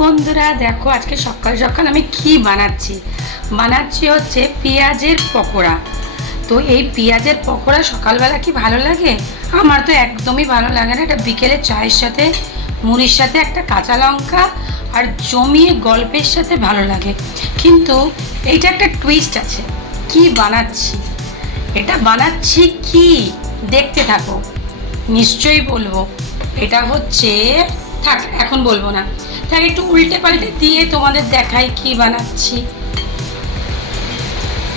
বন্ধুরা, দেখো আজকে সকাল সকাল আমি কি বানাচ্ছি হচ্ছে পেঁয়াজের পকোড়া। তো এই পেঁয়াজের পকোড়া সকালবেলা কি ভালো লাগে? আমার তো একদমই ভালো লাগে না। এটা বিকেলে চায়ের সাথে, মুড়ির সাথে একটা কাঁচা লঙ্কা আর জমিয়ে গল্পের সাথে ভালো লাগে। কিন্তু এইটা একটা টুইস্ট আছে। কি বানাচ্ছি কি দেখতে থাকো, নিশ্চয়ই বলবো। এটা হচ্ছে, থাক এখন বলবো না, থাক একটু উল্টে পাল্টে দিয়ে তোমাদের দেখাই কি বানাচ্ছি।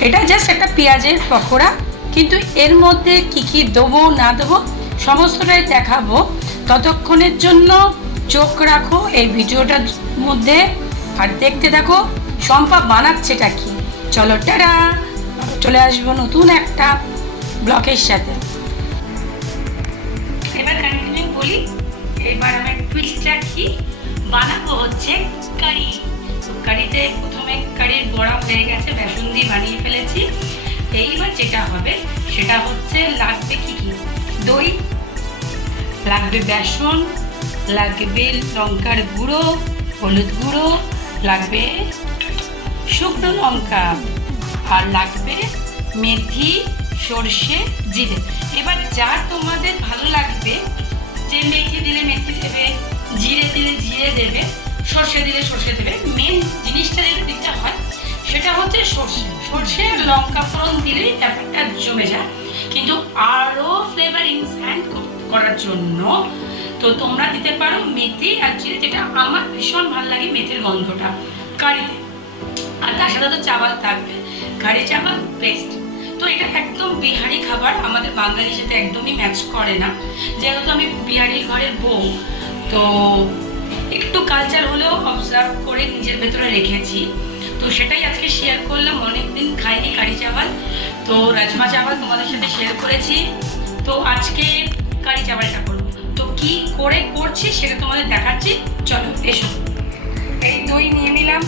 এটা জাস্ট একটা পেঁয়াজের পকোড়া, কিন্তু এর মধ্যে কি কি দেবো না দেবো সমস্তটাই দেখাবো। ততক্ষণের জন্য চোখ রাখো এই ভিডিওটার মধ্যে আর দেখতে থাকো শম্পা বানাচ্ছেটা কি। চলো টাটা, চলে আসবো নতুন একটা ব্লগের সাথে। এবার কন্টিনিউ বলি। এবার আমি টুইস্টটা কি বানাবো হচ্ছে কারি। কারিতে প্রথমে কারির বড়া হয়ে গেছে, বেসন দিয়ে বানিয়ে ফেলেছি। এইবার যেটা হবে সেটা হচ্ছে লাগবে কি কি, দই লাগবে, বেসন লাগবে, লঙ্কার গুঁড়ো, হলুদ গুঁড়ো লাগবে, শুকনো লঙ্কা, আর লাগবে মেথি, সর্ষে, জিরে। এবার যা তোমাদের ভালো লাগবে, যে মেথি দিলে মেথি দেবে, জিরে দিলে জিরে দেবে, সর্ষে দিলে সর্ষে দেবে। মেন জিনিসটা যেটা দিতে হয় সেটা হচ্ছে সর্ষে লঙ্কা ফোড়ন দিলেই ব্যাপারটা জমে যায়। কিন্তু আরও ফ্লেভার ইনহ্যান্স করার জন্য তো তোমরা দিতে পারো মেথি আর জিরে, যেটা আমার ভীষণ ভালো লাগে মেথির গন্ধটা কারিতে। আর তার সাথে তো চাওয়াল থাকবে, কারি চাওয়াল বেস্ট। তো এটা একদম বিহারি খাবার, আমাদের বাঙালির সাথে একদমই ম্যাচ করে না। যেহেতু আমি বিহারি ঘরের বউ, তো একটু কালচার হলেও অবজার্ভ করে নিজের ভেতরে রেখেছি। তো সেটাই আজকে শেয়ার করলাম। অনেকদিন খাইনি কারি চাওয়াল, তো রাজমা চাওয়াল তোমাদের সাথে শেয়ার করেছি। তো আজকে কারি চাওয়ালটা করবো। তো কি করে করছি সেটা তোমাদের দেখাচ্ছি, চলো এসো। এই দই নিয়ে নিলাম,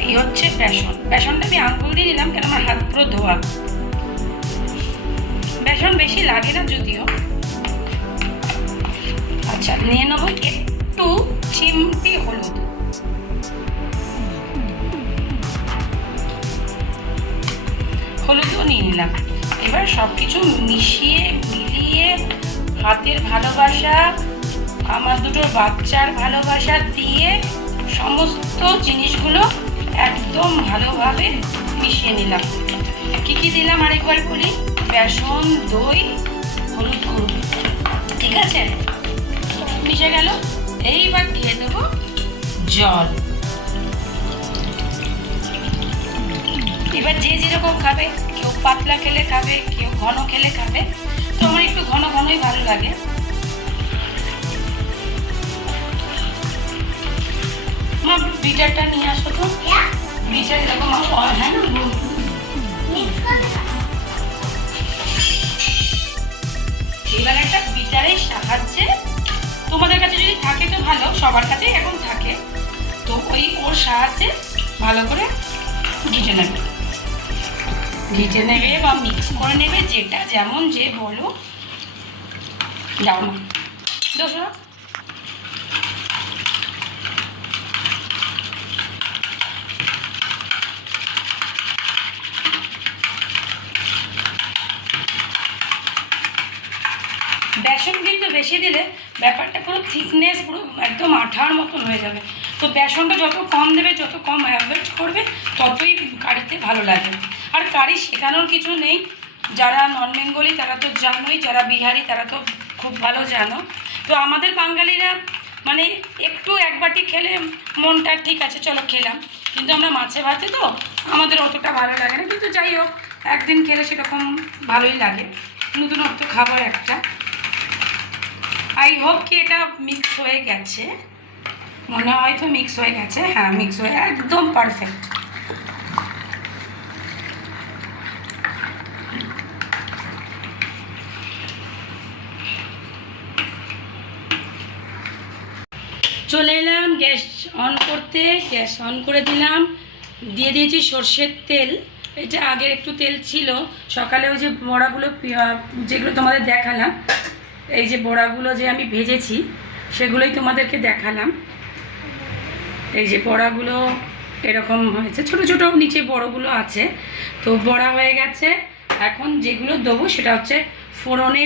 এই হচ্ছে বেসনটা আমি আঙুল দিয়ে নিলাম, কেন আমার হাত পুরো ধোয়া। বেসন বেশি লাগে না যদিও। আচ্ছা, নিয়ে নেবো একটু চিমটি হলুদও নিয়ে নিলাম। এবার সব কিছু মিলিয়ে হাতের ভালোবাসা, আমার দুটো বাচ্চার ভালোবাসা দিয়ে সমস্ত জিনিসগুলো একদম ভালোভাবে মিশিয়ে নিলাম। কি কি দিলাম আরেকবার বলি, বেসন, দই, হলুদ গুঁড়ো, ঠিক আছে, মিশে গেল। এইবার দিয়ে দেবো জল। এবার যে যেরকম খাবে, কেউ পাতলা খেলে খাবে, কেউ ঘন খেলে খাবে। তো আমার একটু ঘন ঘনই ভালো লাগে। মা বিটারটা নিয়ে আসো তো, বিটার এরকম। হ্যাঁ, এবার একটা বিটারের সাহায্যে, তোমাদের কাছে যদি থাকে তো ভালো, সবার কাছেই এখন থাকে, তো ওর সাহায্যে ভালো করে ঘিটে নেবে বা মিক্স করে নেবে, যেটা যেমন যে বলো। যাও না দোসরা, বেসন কিন্তু বেশি দিলে ব্যাপারটা পুরো থিকনেস, পুরো একদম আঠার মতন হয়ে যাবে। তো বেসনটা যত কম দেবে, যত কম অ্যাভয়েড করবে, ততই কারিতে ভালো লাগে। আর কারি শেখানোর কিছু নেই, যারা নন বেঙ্গলি তারা তো জানোই, যারা বিহারি তারা তো খুব ভালো জানো। তো আমাদের বাঙালিরা মানে একটু এক বাটি খেলে মনটা ঠিক আছে, চলো খেলাম, কিন্তু আমরা মাছে ভাতে তো আমাদের অতটা ভালো লাগে না। কিন্তু যাই হোক, একদিন খেলে সেরকম ভালোই লাগে, নতুনত্ব খাবার একটা। আই হোপ কি এটা মিক্স হয়ে গেছে, মনে হয় তো মিক্স হয়ে গেছে। হ্যাঁ, মিক্স হয়ে একদম পারফেক্ট। চলে এলাম গ্যাস অন করতে, গ্যাস অন করে দিলাম, দিয়ে দিয়েছি সর্ষের তেল। এটা আগের একটু তেল ছিল, সকালে ওই যে বড়াগুলো যেগুলো তোমাদের দেখালাম, এই যে বড়াগুলো যে আমি ভেজেছি সেগুলোই তোমাদেরকে দেখালাম। এই যে বড়াগুলো এরকম হয়েছে, ছোট ছোট নিচে বড়গুলো আছে। তো বড়া হয়ে গেছে। এখন যেগুলো দেবো সেটা হচ্ছে ফোড়নে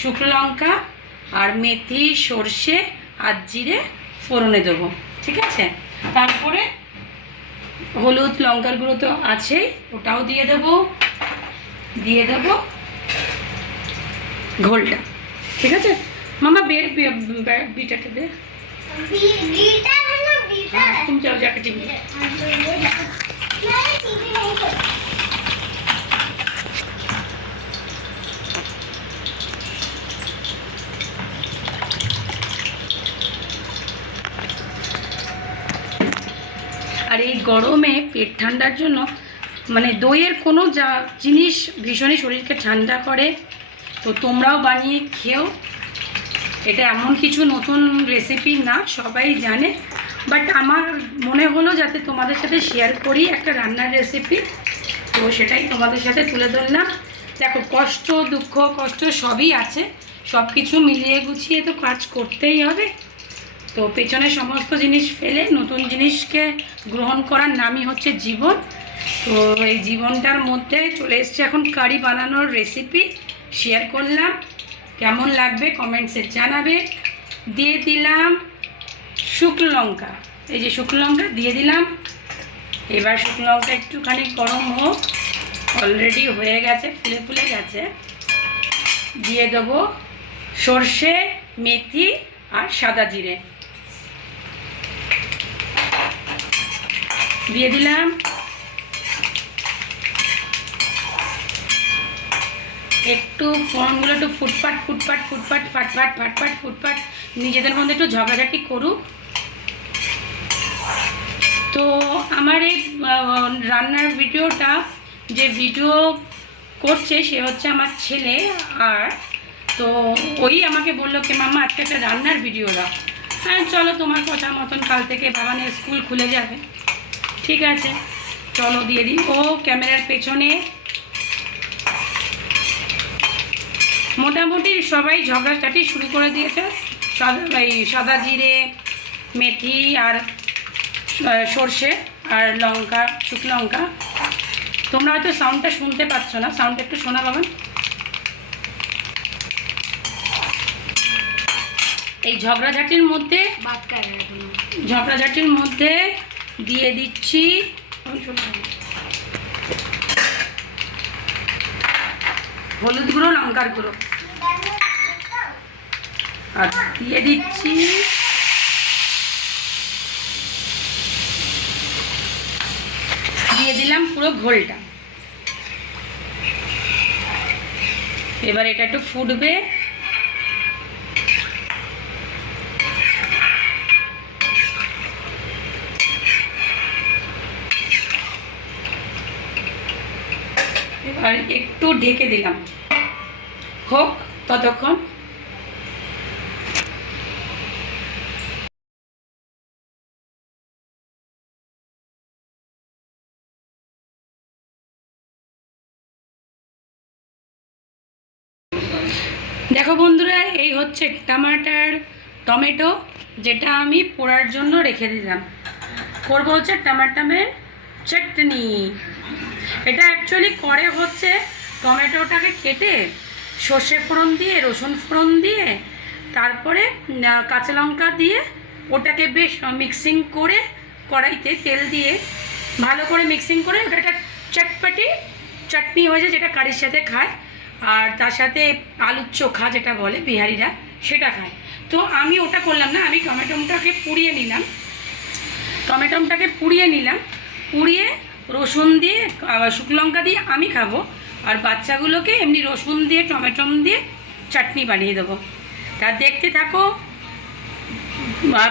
শুকনো লঙ্কা আর মেথি, সর্ষে আর জিরে ফোড়নে দেবো, ঠিক আছে। তারপরে হলুদ লঙ্কার গুঁড়ো তো আছেই, ওটাও দিয়ে দেবো ঘোলটা, ঠিক আছে। মামা বিটাটা দে, তুমি চলো যাকে টিভি। আর এই গরমে পেট ঠান্ডার জন্য মানে দইয়ের কোনো জিনিস ভীষণই শরীরকে ঠান্ডা করে। তো তোমরাও বানিয়ে খেও। এটা এমন কিছু নতুন রেসিপি না, সবাই জানে, বাট আমার মনে হলো যাতে তোমাদের সাথে শেয়ার করি একটা রান্নার রেসিপি, তো সেটাই তোমাদের সাথে তুলে ধরলাম। দেখো, কষ্ট দুঃখ কষ্ট সবই আছে, সব কিছু মিলিয়ে গুছিয়ে তো কাজ করতেই হবে। তো পেছনে সমস্ত জিনিস ফেলে নতুন জিনিসকে গ্রহণ করার নামই হচ্ছে জীবন। তো এই জীবনটার মধ্যে চলে এসছে এখন কারি বানানোর রেসিপি, শেয়ার করলাম। কেমন লাগবে কমেন্টসে জানাবে। দিয়ে দিলাম শুকনো লঙ্কা, এই যে শুকনো লঙ্কা দিয়ে দিলাম। এবার শুকনো লঙ্কা একটুখানি গরম হোক, অলরেডি হয়ে গেছে, ফুলে ফুলে গেছে। দিয়ে দেবো সর্ষে, মেথি আর সাদা জিরে দিয়ে দিলাম। একটু ফোড়নগুলো একটু ফুটপাট ফুটপাট নিজেদের মধ্যে একটু ঝগড়াঝাটি করুক। তো আমার এই রান্নার ভিডিওটা যে ভিডিও করছে সে হচ্ছে আমার ছেলে। আর তো ওই আমাকে বললো কি মাম্মা আজকে একটা রান্নার ভিডিও দাও। হ্যাঁ চলো, তোমার কথা মতন কাল থেকে বাবানের স্কুল খুলে যাবে, ঠিক আছে চলো দিয়ে দিই। ও ক্যামেরার পেছনে মোটামুটি সবাই ঝগড়াঝাটি শুরু করে দিয়েছে। সাদা জিরে, মেথি আর সর্ষে আর লঙ্কা, শুকনো লঙ্কা। তোমরা হয়তো সাউন্ডটা শুনতে পাচ্ছ না, সাউন্ডটা একটু শোনা পাবেন। এই ঝগড়াঝাটির মধ্যে দিয়ে দিচ্ছি হলুদ গুঁড়ো, লঙ্কার গুঁড়ো, আর দিয়ে দিচ্ছি দিলাম পুরো ঘোলটা। এবার এটা একটু ফুটবে। এবার একটু ঢেকে দিলাম, হোক ততক্ষণ। দেখো বন্ধুরা, এই হচ্ছে টমেটো যেটা আমি পোড়ার জন্য রেখে দিলাম। করবো হচ্ছে টমেটোর চাটনি। এটা অ্যাকচুয়ালি করে হচ্ছে টমেটোটাকে কেটে সর্ষে ফোড়ন দিয়ে, রসুন ফোড়ন দিয়ে, তারপরে কাঁচা লঙ্কা দিয়ে ওটাকে বেশ মিক্সিং করে কড়াইতে তেল দিয়ে ভালো করে মিক্সিং করে ওটা একটা চটপটি চাটনি হয়ে যায়, যেটা কারির সাথে খায়। আর তার সাথে আলুর চোখা যেটা বলে বিহারিরা, সেটা খায়। তো আমি ওটা করলাম না, আমি টমেটোটাকে পুড়িয়ে নিলাম, পুড়িয়ে রসুন দিয়ে শুকনো লঙ্কা দিয়ে আমি খাবো। আর বাচ্চাগুলোকে এমনি রসুন দিয়ে টমেটো দিয়ে চাটনি বানিয়ে দেবো। তা দেখতে থাকো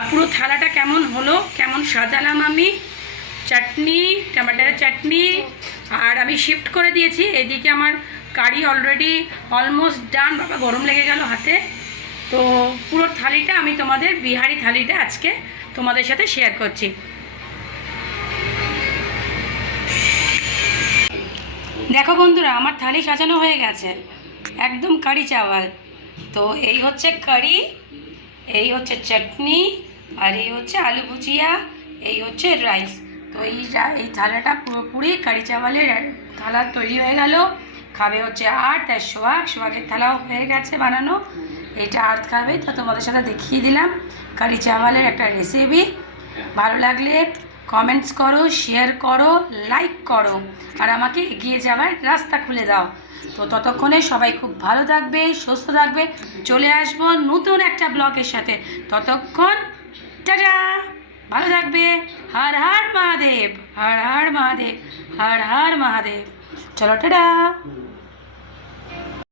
পুরো থালাটা কেমন হলো, কেমন সাজালাম আমি। চাটনি, টমেটোর চাটনি। আর আমি শিফট করে দিয়েছি এদিকে, আমার কারি অলরেডি অলমোস্ট ডান। বাবা গরম লেগে গেল হাতে। তো পুরো থালিটা আমি তোমাদের বিহারি থালিটা আজকে তোমাদের সাথে শেয়ার করছি। দেখো বন্ধুরা, আমার থালি সাজানো হয়ে গেছে, একদম কারি চাওয়াল। তো এই হচ্ছে কারি, এই হচ্ছে চাটনি, আর এই হচ্ছে আলু ভুজিয়া, এই হচ্ছে রাইস। তো এই থালাটা পুরোপুরি কারি চাওয়ালের থালা তৈরি হয়ে গেল। খাবে হচ্ছে আর্থ আর সোহাগের থালাও হয়ে গেছে বানানো। এইটা আর্থ খাবে, তো তোমাদের সাথে দেখিয়ে দিলাম কারি চাওয়ালের একটা রেসিপি। ভালো লাগলে কমেন্টস করো, শেয়ার করো, লাইক করো, আর আমাকে এগিয়ে যাওয়ার রাস্তা খুলে দাও। তো ততক্ষণে সবাই খুব ভালো থাকবে, সুস্থ থাকবে। চলে আসবো নতুন একটা ব্লগের সাথে। ততক্ষণ টাটা, ভালো থাকবে। হর হর মহাদেব, হর হর মহাদেব, হর হর মহাদেব। চলো টাটা।